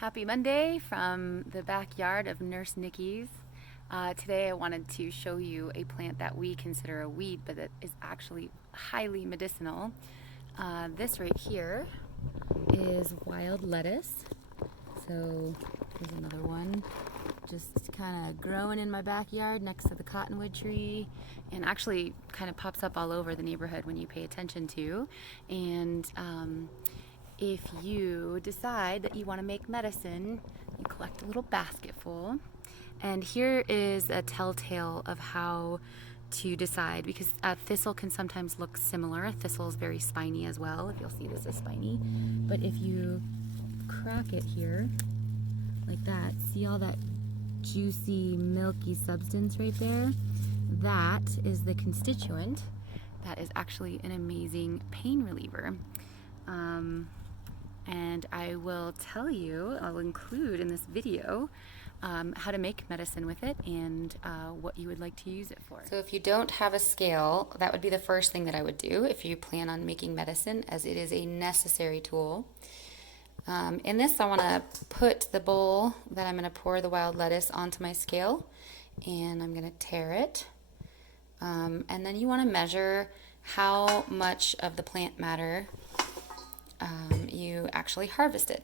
Happy Monday from the backyard of Nurse Nikki's. Today I wanted to show you a plant that we consider a weed, but that is actually highly medicinal. This right here is wild lettuce. So here's another one, just kind of growing in my backyard next to the cottonwood tree, and actually kind of pops up all over the neighborhood when you pay attention to. And if you decide that you want to make medicine, you collect a little basket full. And here is a telltale of how to decide, because thistle can sometimes look similar. Thistle is very spiny as well. If you'll see, this is spiny. But if you crack it here, like that, see all that juicy, milky substance right there? That is the constituent that is actually an amazing pain reliever. And I will tell you, I'll include in this video how to make medicine with it and what you would like to use it for. So if you don't have a scale, that would be the first thing that I would do if you plan on making medicine, as it is a necessary tool. In this, I want to put the bowl that I'm going to pour the wild lettuce onto my scale, and I'm going to tare it. And then you want to measure how much of the plant matter you actually harvested.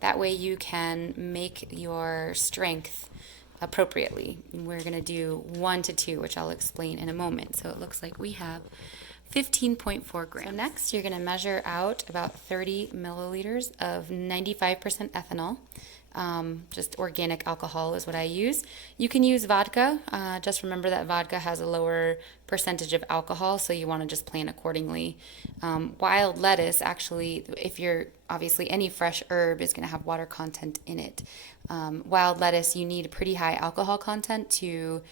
That way you can make your strength appropriately. We're going to do 1 to 2, which I'll explain in a moment. So it looks like we have 15.4 grams. So next, you're going to measure out about 30 milliliters of 95% ethanol. Just organic alcohol is what I use. You can use vodka. Just remember that vodka has a lower percentage of alcohol, so you want to just plan accordingly. Wild lettuce, actually, if you're obviously, any fresh herb is going to have water content in it. Wild lettuce, you need a pretty high alcohol content to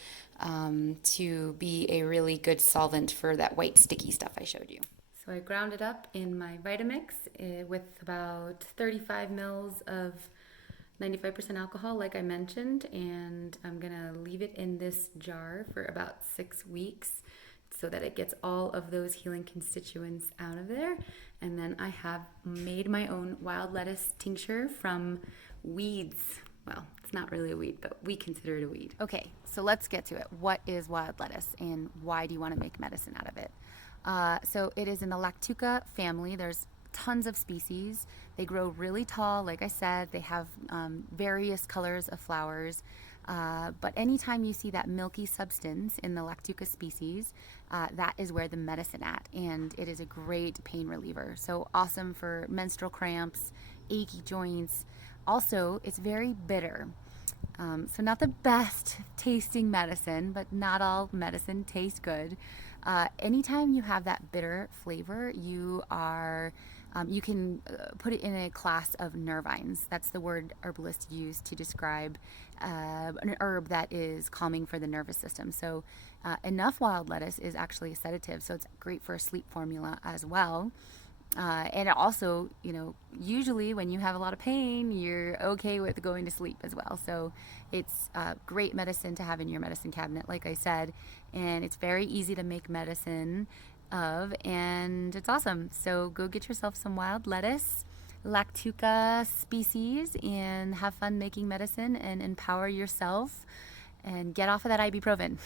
be a really good solvent for that white sticky stuff I showed you. So I ground it up in my Vitamix with about 35 mils of 95% alcohol, like I mentioned, and I'm gonna leave it in this jar for about 6 weeks so that it gets all of those healing constituents out of there. And then I have made my own wild lettuce tincture from weeds. Well, it's not really a weed, but we consider it a weed. Okay, so let's get to it. What is wild lettuce and why do you want to make medicine out of it? So it is in the Lactuca family. There's tons of species. They grow really tall, like I said. They have various colors of flowers. But anytime you see that milky substance in the Lactuca species, that is where the medicine at, and it is a great pain reliever. So awesome for menstrual cramps, achy joints. Also, it's very bitter. So not the best tasting medicine, but not all medicine tastes good. Anytime you have that bitter flavor, you can put it in a class of nervines. That's the word herbalists use to describe an herb that is calming for the nervous system. So enough wild lettuce is actually a sedative, so it's great for a sleep formula as well. And it also, usually when you have a lot of pain, you're okay with going to sleep as well. So it's great medicine to have in your medicine cabinet, like I said, and it's very easy to make medicine of, and it's awesome. So go get yourself some wild lettuce, Lactuca species, and have fun making medicine and empower yourself and get off of that ibuprofen.